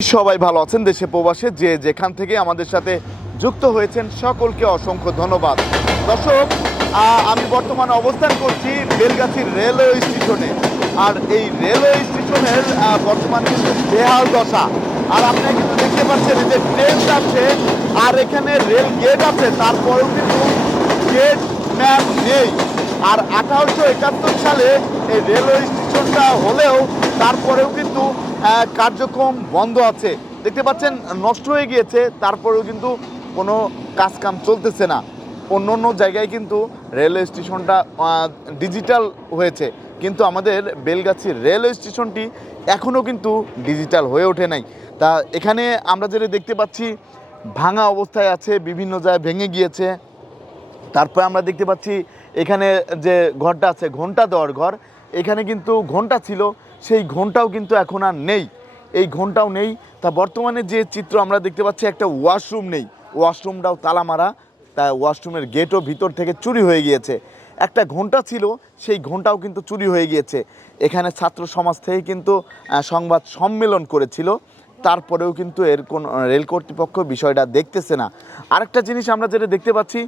সবাই ভালো আছেন দেশে প্রবাসে, যে যেখান থেকে আমাদের সাথে যুক্ত হয়েছেন সকলকে অসংখ্য ধন্যবাদ। দর্শক আমি বর্তমানে অবস্থান করছি বেলগাছির রেলওয়ে স্টেশনে। আর এই রেলওয়ে স্টেশনের বর্তমানে কিন্তু বেহাল দশা। আর আপনারা কিন্তু দেখতে পাচ্ছেন যে ট্রেন যাচ্ছে, আর এখানে রেল গেট আছে, তারপরেও কিন্তু গেট, ম্যাপ নেই। আর আঠারোশো একাত্তর সালে এই রেলওয়ে স্টেশনটা হলেও তারপরেও কিন্তু কার্যক্রম বন্ধ আছে। দেখতে পাচ্ছেন, নষ্ট হয়ে গিয়েছে, তারপরেও কিন্তু কোনো কাজ কাম চলতেছে না। অন্য অন্য জায়গায় কিন্তু রেলওয়ে স্টেশনটা ডিজিটাল হয়েছে। কিন্তু আমাদের বেলগাছি রেলওয়ে স্টেশনটি এখনও কিন্তু ডিজিটাল হয়ে ওঠে নাই। তা এখানে আমরা যেটা দেখতে পাচ্ছি, ভাঙা অবস্থায় আছে, বিভিন্ন জায়গায় ভেঙে গিয়েছে। তারপরে আমরা দেখতে পাচ্ছি, এখানে যে ঘরটা আছে, ঘণ্টা দেওয়ার ঘর, এখানে কিন্তু ঘণ্টা ছিল। সেই ঘন্টাও কিন্তু এখন আর নেই। এই ঘন্টাও নেই। তা বর্তমানে যে চিত্র আমরা দেখতে পাচ্ছি, একটা ওয়াশরুম নেই। ওয়াশরুমটাও তালা মারা তা ওয়াশরুমের গেটও ভিতর থেকে চুরি হয়ে গিয়েছে। একটা ঘণ্টা ছিল, সেই ঘন্টাও কিন্তু চুরি হয়ে গিয়েছে। এখানে ছাত্র সমাজ থেকে কিন্তু সংবাদ সম্মেলন করেছিল। তারপরেও কিন্তু এর কোন, রেল কর্তৃপক্ষ বিষয়টা দেখতেছে না। আরেকটা জিনিস আমরা যেটা দেখতে পাচ্ছি,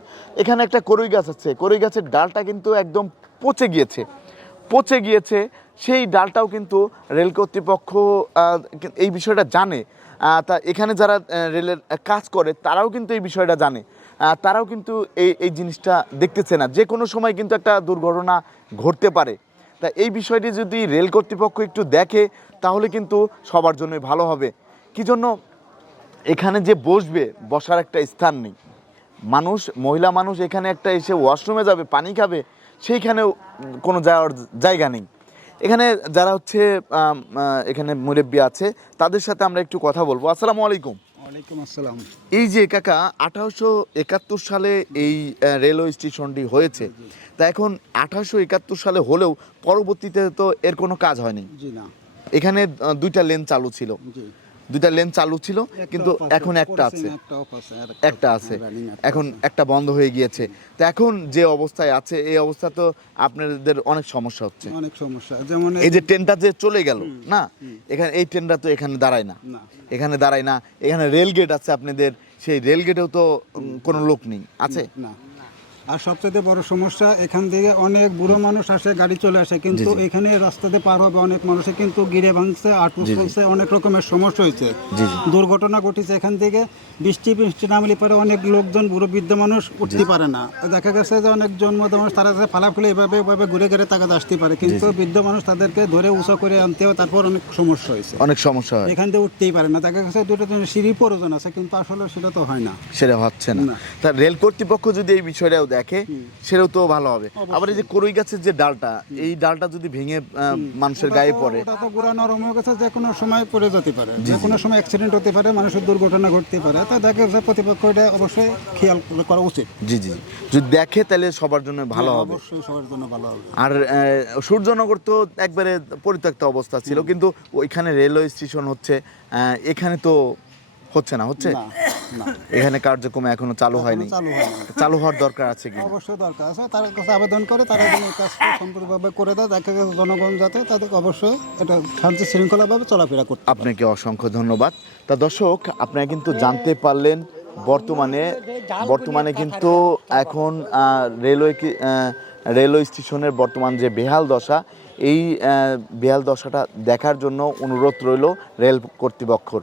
এখানে একটা করই গাছ আছে। করই গাছের ডালটা কিন্তু একদম পচে গিয়েছে। পচে গিয়েছে, সেই ডালটাও কিন্তু রেল কর্তৃপক্ষ এই বিষয়টা জানে। তা এখানে যারা রেলের কাজ করে, তারাও কিন্তু এই বিষয়টা জানে। তারাও কিন্তু এই এই জিনিসটা দেখতেছে না। যে কোনো সময় কিন্তু একটা দুর্ঘটনা ঘটতে পারে। তা এই বিষয়টি যদি রেল কর্তৃপক্ষ একটু দেখে, তাহলে কিন্তু সবার জন্যই ভালো হবে। কি জন্য? এখানে যে বসবে, বসার একটা স্থান নেই। মানুষ, মহিলা মানুষ এখানে একটা এসে ওয়াশরুমে যাবে, পানি খাবে সেইখানেও কোনো যাওয়ার জায়গা নেই। এখানে যারা হচ্ছে এখানে মুরব্বী আছে তাদের সাথে আমরা একটু কথা বলব। আসসালামু আলাইকুম। ওয়ালাইকুম আসসালাম। এই যে কাকা আঠারোশো একাত্তর সালে এই রেলওয়ে স্টেশনটি হয়েছে। তা এখন আঠারোশো একাত্তর সালে হলেও পরবর্তীতে তো এর কোনো কাজ হয়নি। জি না। এখানে দুইটা লেন চালু ছিল। জি। দুইটা লেন চালু ছিল কিন্তু এখন একটা আছে। একটা আছে, এখন একটা বন্ধ হয়ে গিয়েছে। তো এখন যে অবস্থায় আছে এই অবস্থা তো আপনাদের অনেক সমস্যা হচ্ছে। অনেক সমস্যা। যেমন এই যে ট্রেনটা যে চলে গেল না? এখানে এই ট্রেনটা তো এখানে দাঁড়ায় না। এখানে দাঁড়ায় না। এখানে রেল গেট আছে আপনাদের। সেই রেল গেটেও তো কোনো লোক নেই। আছে? না। আর সবচেয়ে বড় সমস্যা এখান থেকে অনেক বুড়ো মানুষ আসে গাড়ি চলে আসে কিন্তু এখানে রাস্তাতে পার হবে অনেক মানুষের কিন্তু গিরে ভাঙছে আটু চলছে অনেক রকমের সমস্যা হয়েছে। দুর্ঘটনা ঘটেছে এখান থেকে বৃষ্টি বৃষ্টি নামলে পরে অনেক লোকজন বুড়ো বৃদ্ধ মানুষ উঠতে পারে না। দেখা গেছে যে অনেক জন্ম মানুষ তারা ফালাফুলি এভাবে এভাবে ঘুরে ঘুরে তাকাতে আসতে পারে কিন্তু বৃদ্ধ মানুষ তাদেরকে ধরে উঁচা করে আনতে হবে তারপর অনেক সমস্যা হয়েছে। অনেক সমস্যা হয়। এখান থেকে উঠতেই পারে না। দেখা গেছে দুটো তিনটে সিঁড়ি প্রয়োজন আছে কিন্তু আসলে সেটা তো হয় না। সেটা হচ্ছে না। না। তা রেল কর্তৃপক্ষ যদি এই বিষয়টাও দেখে সেটাও তো ভালো হবে। আবার এই যে করই গাছের যে ডালটা এই ডালটা যদি ভেঙে মানুষের গায়ে পড়ে। তো গুড়া নরম হয়ে গেছে যে কোনো সময় পড়ে যেতে পারে। যে কোনো সময় অ্যাক্সিডেন্ট হতে পারে মানুষের দুর্ঘটনা ঘটতে পারে। তা দেখে প্রতিপক্ষ এটা অবশ্যই খেয়াল করা উচিত। জি জি। যদি দেখে তাহলে সবার জন্য ভালো হবে। অবশ্যই সবার জন্য ভালো হবে। আর সূর্যনগর তো একবারে পরিত্যক্ত অবস্থা ছিল কিন্তু ওইখানে রেলওয়ে স্টেশন হচ্ছে আহ, এখানে তো হচ্ছে না হচ্ছে? না এখানে কার্যক্রম এখনও চালু হয়নি। চালু চালু হওয়ার দরকার আছে কি অবশ্যই দরকার আছে। তার কাছে আবেদন করে তারা যেন এই কাজটা সম্পূর্ণভাবে করে দেয় দেখা গেছে জনগণ যাতে তাদের অবশ্যই এটা শান্তি শৃঙ্খলাভাবে চলাফেরা করতে আপনাকে অসংখ্য ধন্যবাদ। তা দর্শক আপনারা কিন্তু জানতে পারলেন বর্তমানে বর্তমানে কিন্তু এখন রেলওয়ে কি রেলওয়ে স্টেশনের বর্তমান যে বেহাল দশা এই বেহাল দশাটা দেখার জন্য অনুরোধ রইল রেল কর্তৃপক্ষর।